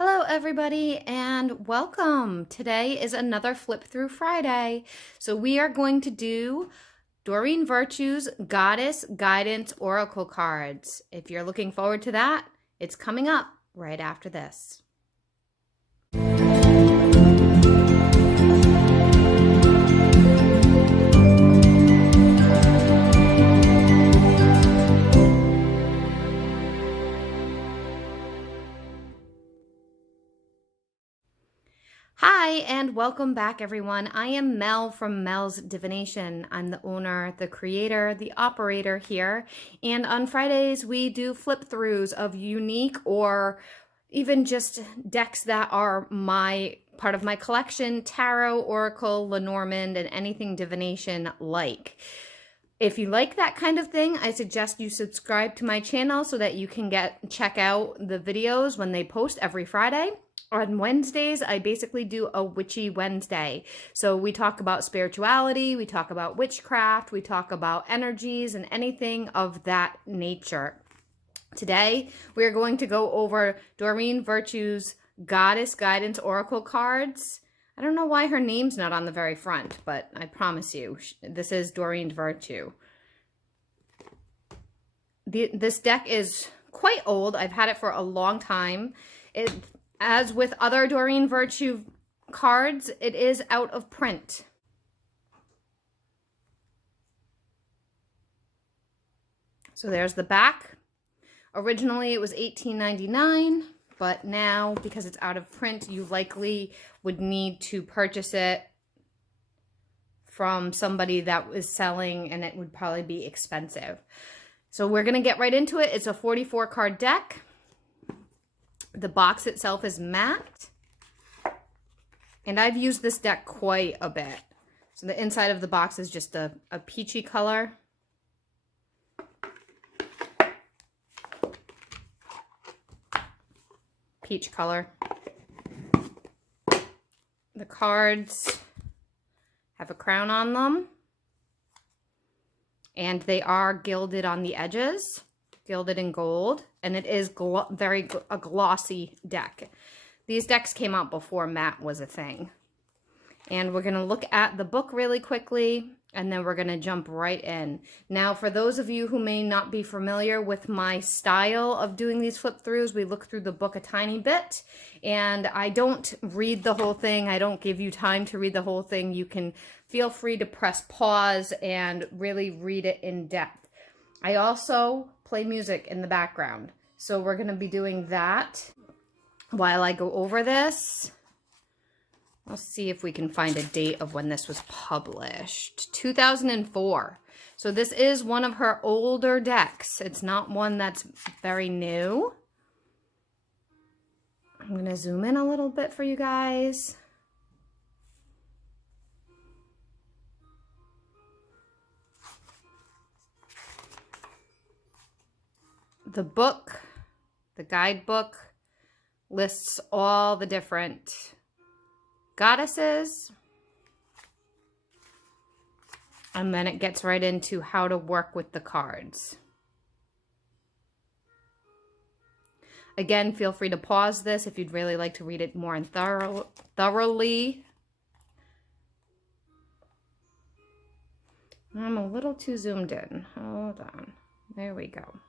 Hello everybody and welcome. Today is another Flip Thru Friday. So we are going to do Doreen Virtue's Goddess Guidance Oracle cards. If you're looking forward to that, it's coming up right after this. Hi and welcome back everyone. I am Mel from Mel's Divination. I'm the owner, the creator, the operator here. And on Fridays we do flip throughs of unique or even just decks that are part of my collection, tarot, oracle, Lenormand, and anything divination like. If you like that kind of thing, I suggest you subscribe to my channel so that you can check out the videos when they post every Friday. On Wednesdays, I basically do a Witchy Wednesday. So we talk about spirituality, we talk about witchcraft, we talk about energies and anything of that nature. Today, we are going to go over Doreen Virtue's Goddess Guidance Oracle cards. I don't know why her name's not on the very front, but I promise you, this is Doreen Virtue. This deck is quite old. I've had it for a long time. As with other Doreen Virtue cards, it is out of print. So there's the back. Originally it was $18.99, but now because it's out of print, you likely would need to purchase it from somebody that was selling, and it would probably be expensive. So we're going to get right into it. It's a 44 card deck. The box itself is matte, and I've used this deck quite a bit. So the inside of the box is just a peachy color. Peach color. The cards have a crown on them, and they are gilded on the edges. Gilded in gold, and it is a glossy deck. These decks came out before matte was a thing. And we're going to look at the book really quickly, and then we're going to jump right in. Now, for those of you who may not be familiar with my style of doing these flip throughs, we look through the book a tiny bit, and I don't read the whole thing. I don't give you time to read the whole thing. You can feel free to press pause and really read it in depth. I also play music in the background. So we're going to be doing that while I go over this. Let's see if we can find a date of when this was published. 2004. So this is one of her older decks. It's not one that's very new. I'm going to zoom in a little bit for you guys. The book, the guidebook, lists all the different goddesses. And then it gets right into how to work with the cards. Again, feel free to pause this if you'd really like to read it more and thoroughly. I'm a little too zoomed in. Hold on. There we go.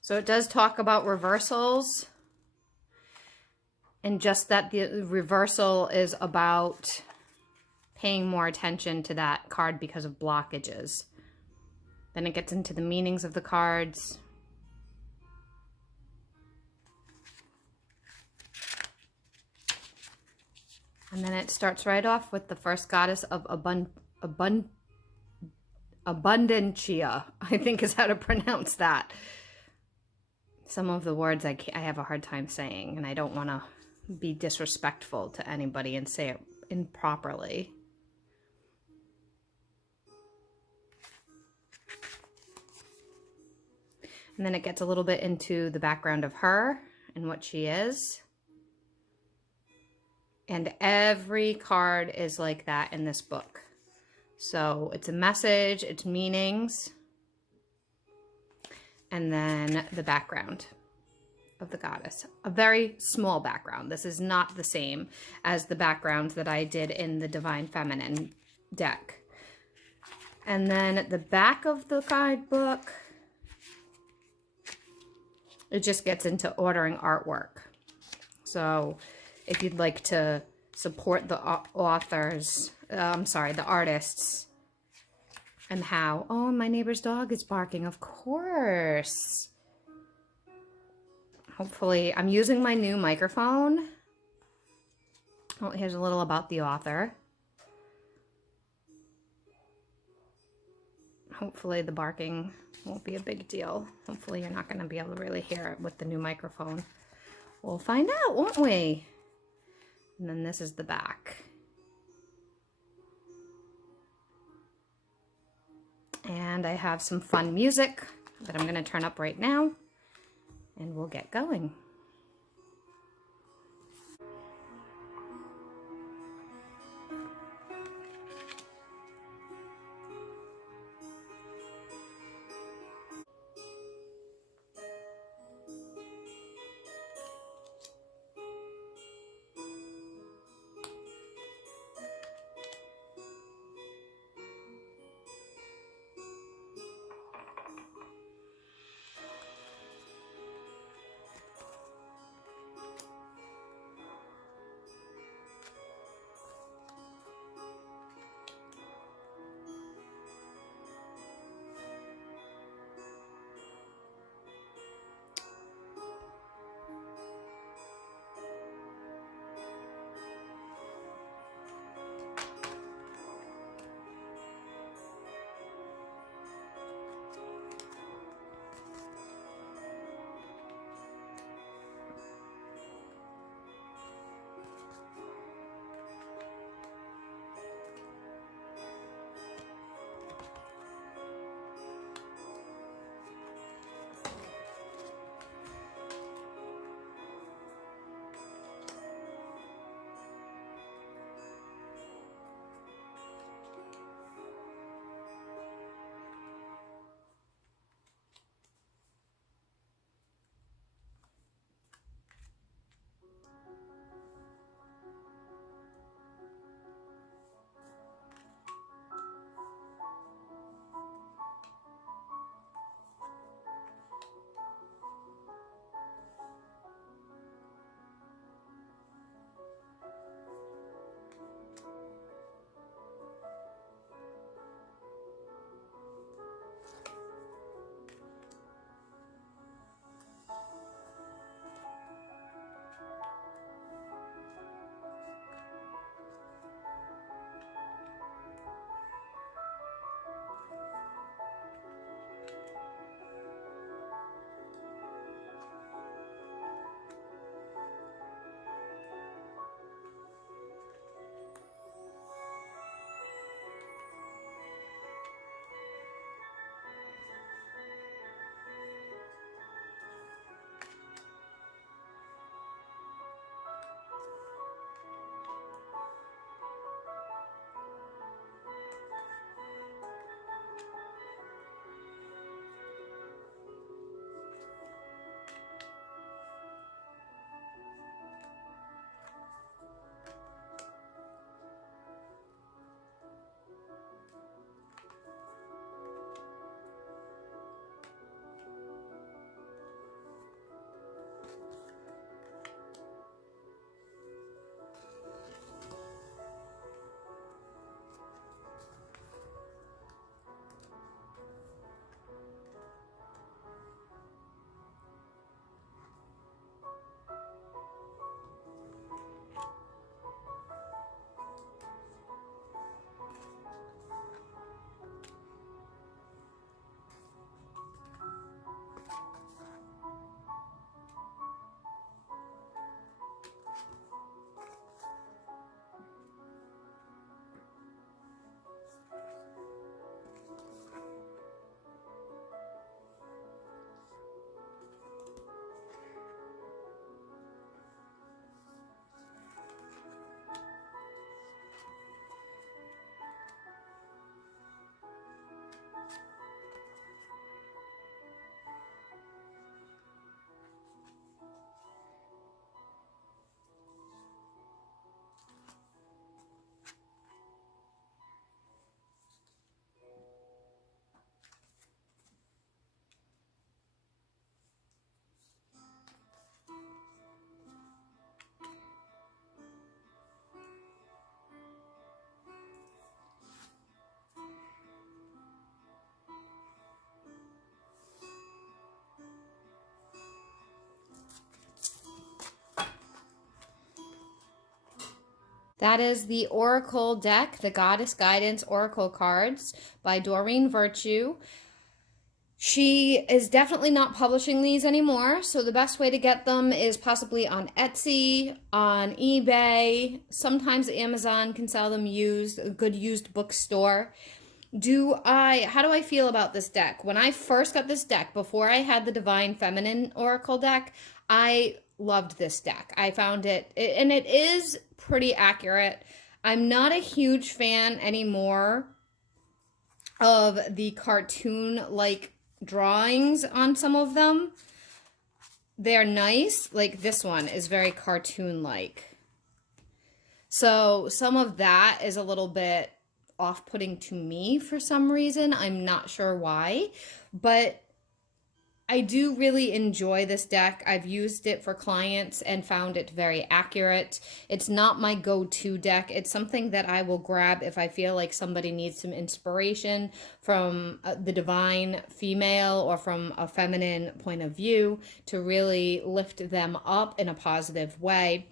So it does talk about reversals, and just that the reversal is about paying more attention to that card because of blockages. Then it gets into the meanings of the cards. And then it starts right off with the first goddess of abundantia, I think is how to pronounce that. Some of the words I have a hard time saying, and I don't want to be disrespectful to anybody and say it improperly. And then it gets a little bit into the background of her and what she is. And every card is like that in this book. So it's a message, it's meanings, and then the background of the goddess. A very small background. This is not the same as the background that I did in the Divine Feminine deck. And then the back of the guidebook, it just gets into ordering artwork. So if you'd like to support the authors, the artists, and how, oh, my neighbor's dog is barking, of course. Hopefully, I'm using my new microphone. Oh, here's a little about the author. Hopefully the barking won't be a big deal. Hopefully you're not going to be able to really hear it with the new microphone. We'll find out, won't we? And then this is the back. And I have some fun music that I'm going to turn up right now, and we'll get going. That is the Oracle deck, the Goddess Guidance Oracle cards by Doreen Virtue. She is definitely not publishing these anymore, so the best way to get them is possibly on Etsy, on eBay. Sometimes Amazon can sell them used, a good used bookstore. How do I feel about this deck? When I first got this deck, before I had the Divine Feminine Oracle deck, I loved this deck. I found it, and it is pretty accurate. I'm not a huge fan anymore of the cartoon-like drawings on some of them. They're nice. Like this one is very cartoon-like. So some of that is a little bit off-putting to me for some reason. I'm not sure why, but I do really enjoy this deck. I've used it for clients and found it very accurate. It's not my go-to deck. It's something that I will grab if I feel like somebody needs some inspiration from the divine female or from a feminine point of view to really lift them up in a positive way.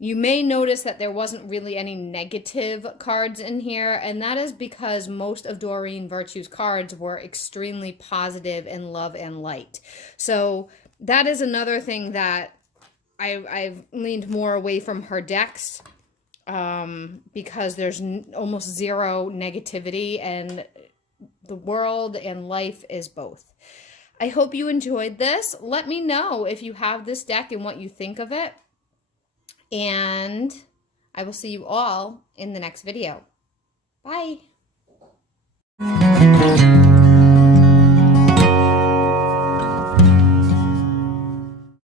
You may notice that there wasn't really any negative cards in here, and that is because most of Doreen Virtue's cards were extremely positive in love and light. So that is another thing that I've leaned more away from her decks, because there's almost zero negativity, and the world and life is both. I hope you enjoyed this. Let me know if you have this deck and what you think of it. And I will see you all in the next video. Bye.